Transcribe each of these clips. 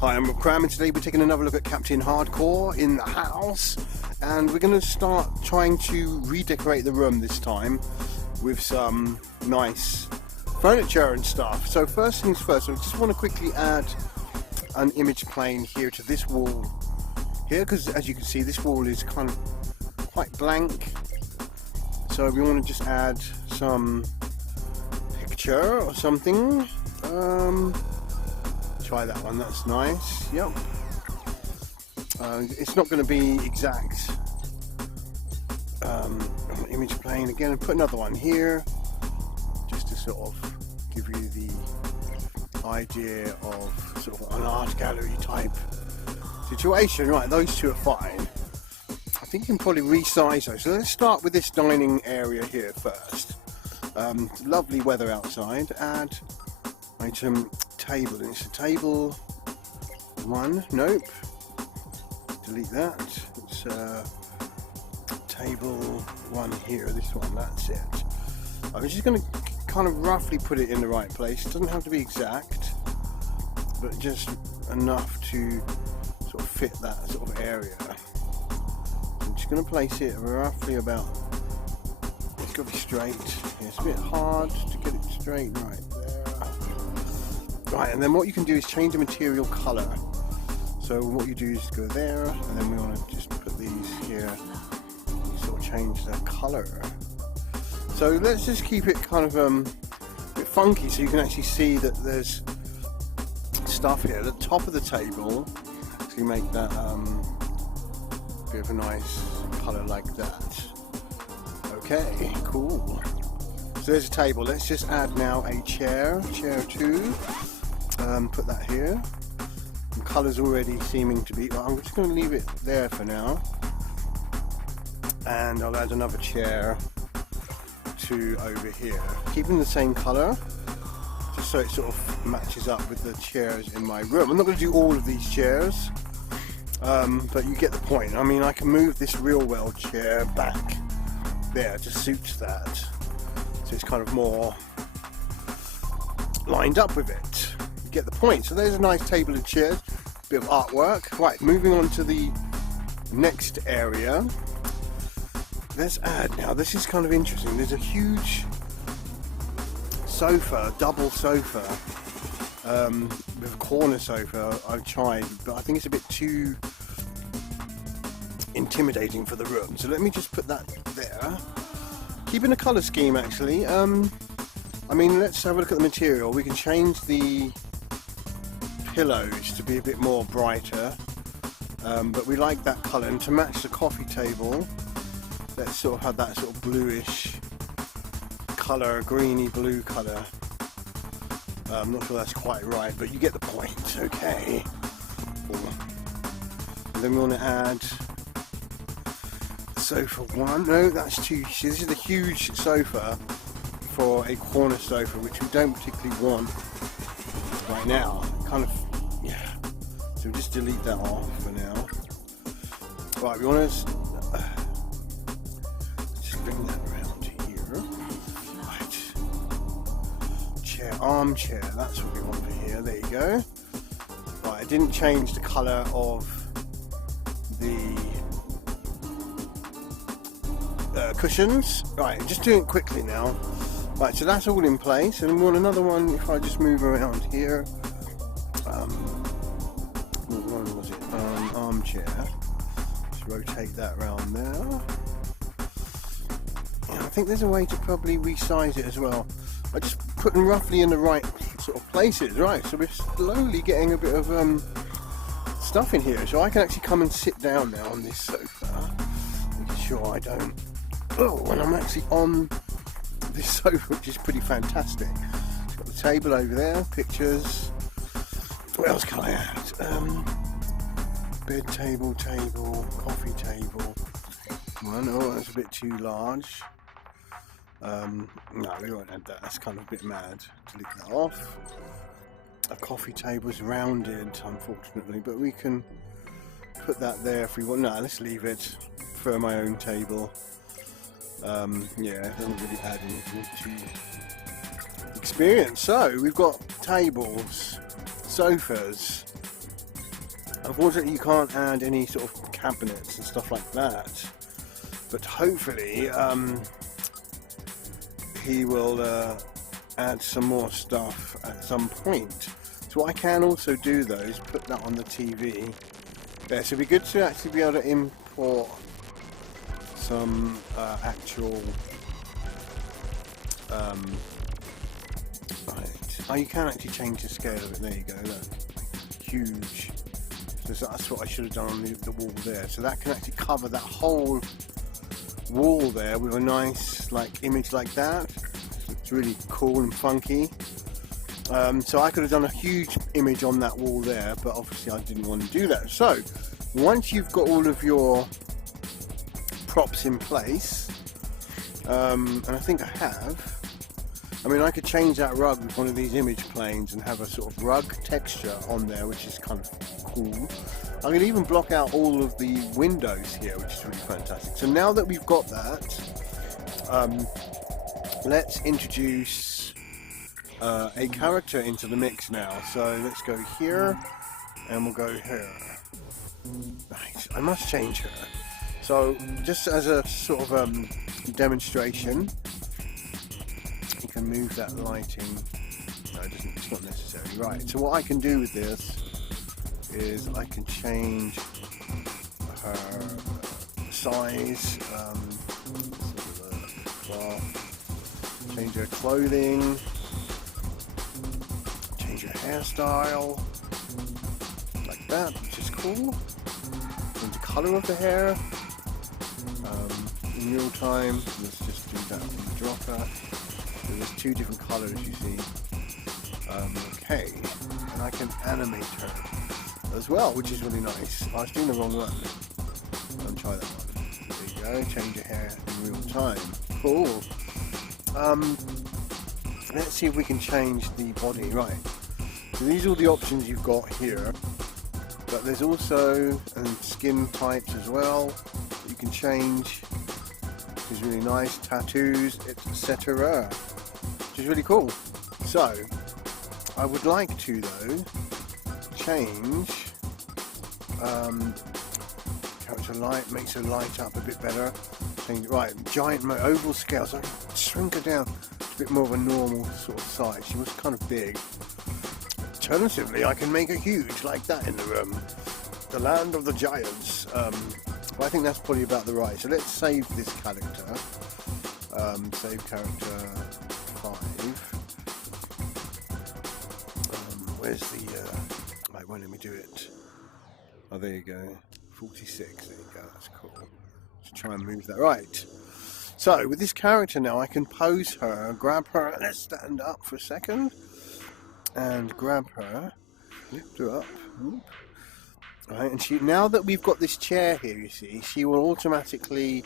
Hi, I'm Cram, and today we're taking another look at Captain Hardcore in the house, and we're going to start trying to redecorate the room this time with some nice furniture and stuff. So first things first, I just want to quickly add an image plane here to this wall here, because as you can see this wall is kind of quite blank, so we want to just add some picture or something. Try that one, that's nice. Yep. It's not going to be exact image plane again, and put another one here just to sort of give you the idea of sort of an art gallery type situation. Right, those two are fine. I think you can probably resize those. So let's start with this dining area here first. Lovely weather outside. Add item table, and it's a table one. Nope, delete that. It's table one here, this one, that's it. I'm just going to kind of roughly put it in the right place. It doesn't have to be exact, but just enough to sort of fit that sort of area. I'm just going to place it roughly about, it's got to be straight. Yeah, it's a bit hard to get it straight right there. Right, and then what you can do is change the material color. So what you do is go there, and then we want to just put these here, sort of change the color. So let's just keep it kind of a bit funky, so you can actually see that there's stuff here at the top of the table. So you make that bit of a nice color like that. Okay, cool. So there's a table. Let's just add now a chair 2. Put that here. The colour's already seeming to be. I'm just going to leave it there for now, and I'll add another chair 2 over here, keeping the same colour, just so it sort of matches up with the chairs in my room. I'm not going to do all of these chairs, but you get the point. I mean, I can move this real well chair back there to suit that, so it's kind of more lined up with it. You get the point. So there's a nice table and chairs, bit of artwork. Right, moving on to the next area. Let's add now, this is kind of interesting. There's a huge sofa, double sofa, with a corner sofa. I've tried, but I think it's a bit too intimidating for the room. So let me just put that there. Keeping the colour scheme actually. I mean, let's have a look at the material. We can change the pillows to be a bit more brighter, but we like that colour. And to match the coffee table, let's sort of have that sort of bluish colour, greeny blue colour. I'm not sure that's quite right, but you get the point. Okay. And then we want to add sofa 1. No, that's too. See, this is the huge sofa for a corner sofa, which we don't particularly want right now. Kind of, yeah. So just delete that off for now. Right, we want to just bring that around to here. Right. Chair, armchair. That's what we want for here. There you go. Right, I didn't change the colour of the cushions. Right, just doing it quickly now. Right, so that's all in place, and we want another one. If I just move around here, what one was it? Armchair. Just rotate that around there. Yeah, I think there's a way to probably resize it as well. I just put them roughly in the right sort of places. Right, so we're slowly getting a bit of stuff in here, so I can actually come and sit down now on this sofa. Making sure I don't. Oh, when I'm actually on this sofa, which is pretty fantastic. It's got the table over there, pictures. What else can I add? Bed table, coffee table. One. Oh, that's a bit too large. No, we won't add that. That's kind of a bit mad. Delete that off. A coffee table's rounded, unfortunately, but we can put that there if we want. No, let's leave it for my own table. Yeah, it doesn't really add anything to experience. So we've got tables, sofas, Unfortunately, you can't add any sort of cabinets and stuff like that, but hopefully he will add some more stuff at some point. So what I can also do though is put that on the TV there, so it'd be good to actually be able to import some actual right. Oh, you can actually change the scale of it. There you go, look, huge. So that's what I should have done on the wall there. So that can actually cover that whole wall there with a nice like image like that. It's really cool and funky. So I could have done a huge image on that wall there, but obviously I didn't want to do that. So once you've got all of your props in place, and I think I have, I mean, I could change that rug with one of these image planes and have a sort of rug texture on there, which is kind of cool. I can even block out all of the windows here, which is really fantastic. So now that we've got that, let's introduce a character into the mix now. So let's go here, and we'll go here. Right, I must change her. So just as a sort of demonstration, you can move that lighting. No, it's not necessary. Right, so what I can do with this is I can change her size, change her clothing, change her hairstyle, like that, which is cool. Change the colour of the hair. In real time, let's just do that in the dropper. So there's two different colours, you see. Okay, and I can animate her as well, which is really nice. I was doing the wrong one. I'll try that one. There you go, change your hair in real time. Cool. Let's see if we can change the body. Right, so these are all the options you've got here, but there's also skin types as well that you can change, which is really nice. Tattoos, etc., which is really cool. So I would like to though change character light, makes her light up a bit better. Change, right, giant oval scale, so I can shrink her down to a bit more of a normal sort of size. She was kind of big. Alternatively, I can make her huge like that in the room. The land of the giants. But I think that's probably about the right. So let's save this character. Save character 5. Where's the right, why don't we do it? Oh, there you go. 46, there you go, that's cool. Let's try and move that. Right. So with this character now, I can pose her, grab her, let's stand up for a second, and grab her, lift her up. Right, and she, now that we've got this chair here, you see, she will automatically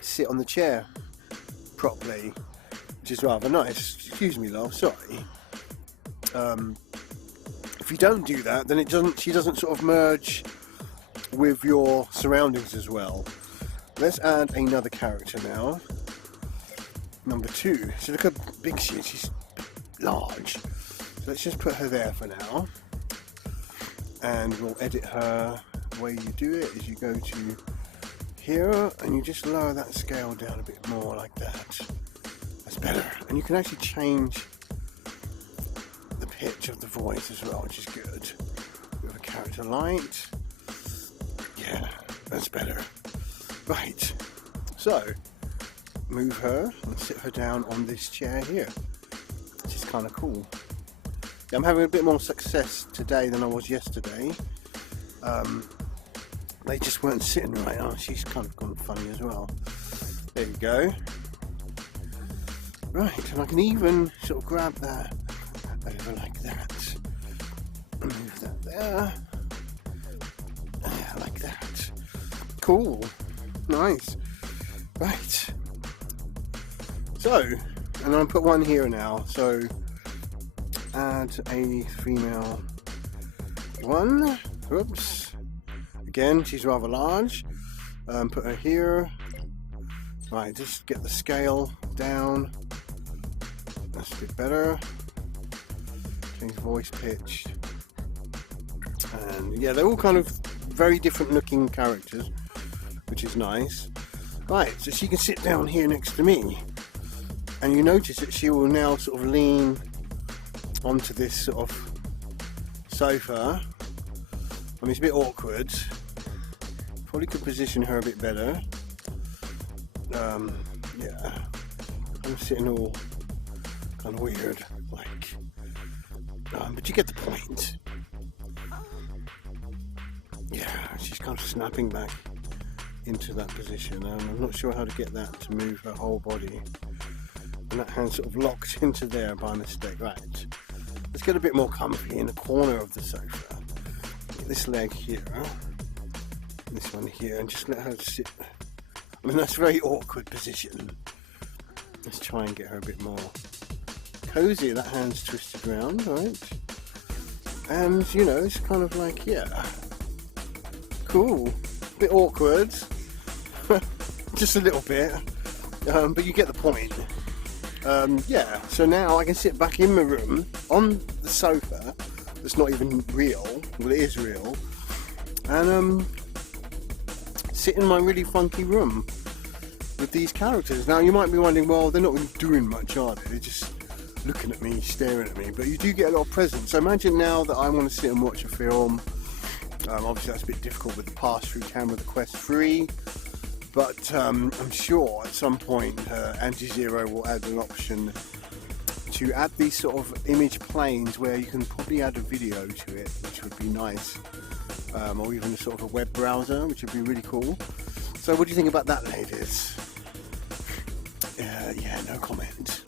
sit on the chair properly, which is rather nice. Excuse me, love, sorry. If you don't do that, then she doesn't sort of merge with your surroundings as well. Let's add another character now. Number 2. So look how big she is. She's large. So let's just put her there for now. And we'll edit her. The way you do it is you go to here and you just lower that scale down a bit more like that. That's better. And you can actually change the pitch of the voice as well, which is good. We have a character light. Yeah, that's better. Right, so move her and sit her down on this chair here, which is kind of cool. Yeah, I'm having a bit more success today than I was yesterday. They just weren't sitting right. Oh, she's kind of gone funny as well. There you go. Right, and I can even sort of grab that over like that. Move that there. Like that. Cool. Nice. Right. So, and I'll put one here now. So, add a female one. Oops. Again, she's rather large. Put her here. Right, just get the scale down. That's a bit better. Change voice pitch. And yeah, they're all kind of very different looking characters, which is nice. Right, so she can sit down here next to me, and you notice that she will now sort of lean onto this sort of sofa. I mean, it's a bit awkward. Probably could position her a bit better. Yeah, I'm sitting all kind of weird, like, but you get the point. Yeah, she's kind of snapping back into that position. I'm not sure how to get that to move her whole body. And that hand's sort of locked into there by mistake. Right, let's get a bit more comfy in the corner of the sofa. Get this leg here, this one here, and just let her sit. I mean, that's a very awkward position. Let's try and get her a bit more cozy. That hand's twisted round, right? And, you know, it's kind of like, yeah, cool. Bit awkward. Just a little bit. But you get the point. Yeah, so now I can sit back in my room on the sofa that's not even real. Well, it is real. And, sit in my really funky room with these characters. Now you might be wondering, well, they're not really doing much, are they? They're just looking at me, staring at me, but you do get a lot of presence. So imagine now that I want to sit and watch a film. Obviously that's a bit difficult with the pass-through camera, the Quest 3, but I'm sure at some point Anti-Zero will add an option to add these sort of image planes where you can probably add a video to it, which would be nice. Or even a sort of a web browser, which would be really cool. So what do you think about that, ladies? Yeah, no comment.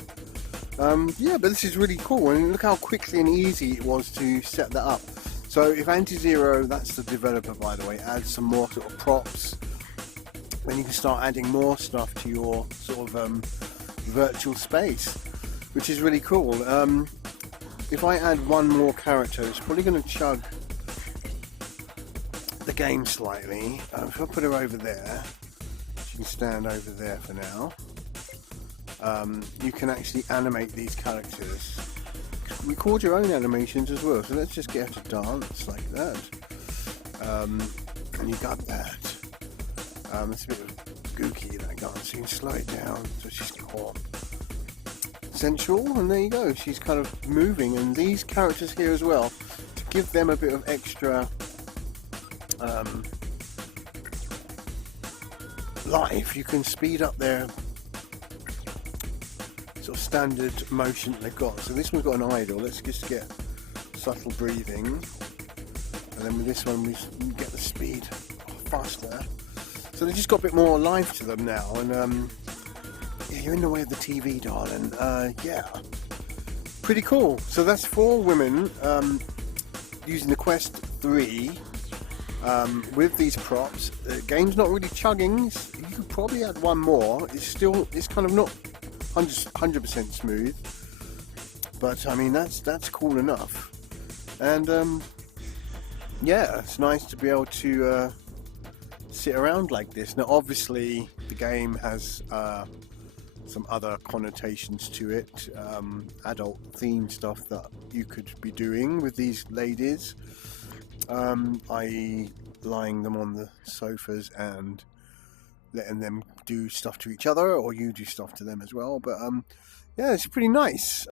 Yeah, but this is really cool, and look how quickly and easy it was to set that up. So if Anti-Zero, that's the developer by the way, adds some more sort of props, then you can start adding more stuff to your sort of virtual space, which is really cool. If I add one more character, it's probably going to chug the game slightly. If I put her over there, she can stand over there for now. You can actually animate these characters. Record your own animations as well. So let's just get her to dance like that. And you got that. It's a bit gooky, that dance. So you can slow it down so she's more sensual. And there you go. She's kind of moving. And these characters here as well, to give them a bit of extra life, you can speed up their sort of standard motion they've got. So this one's got an idle. Let's just get subtle breathing, and then with this one we get the speed faster. So they've just got a bit more life to them now. And yeah, you're in the way of the TV, darling. Yeah, pretty cool. So that's 4 women using the Quest 3. With these props. The game's not really chugging. You could probably add one more. It's kind of not 100% smooth, but I mean that's cool enough. And yeah, it's nice to be able to sit around like this. Now obviously the game has some other connotations to it, adult themed stuff that you could be doing with these ladies, i.e. lying them on the sofas and letting them do stuff to each other, or you do stuff to them as well. But yeah, it's pretty nice.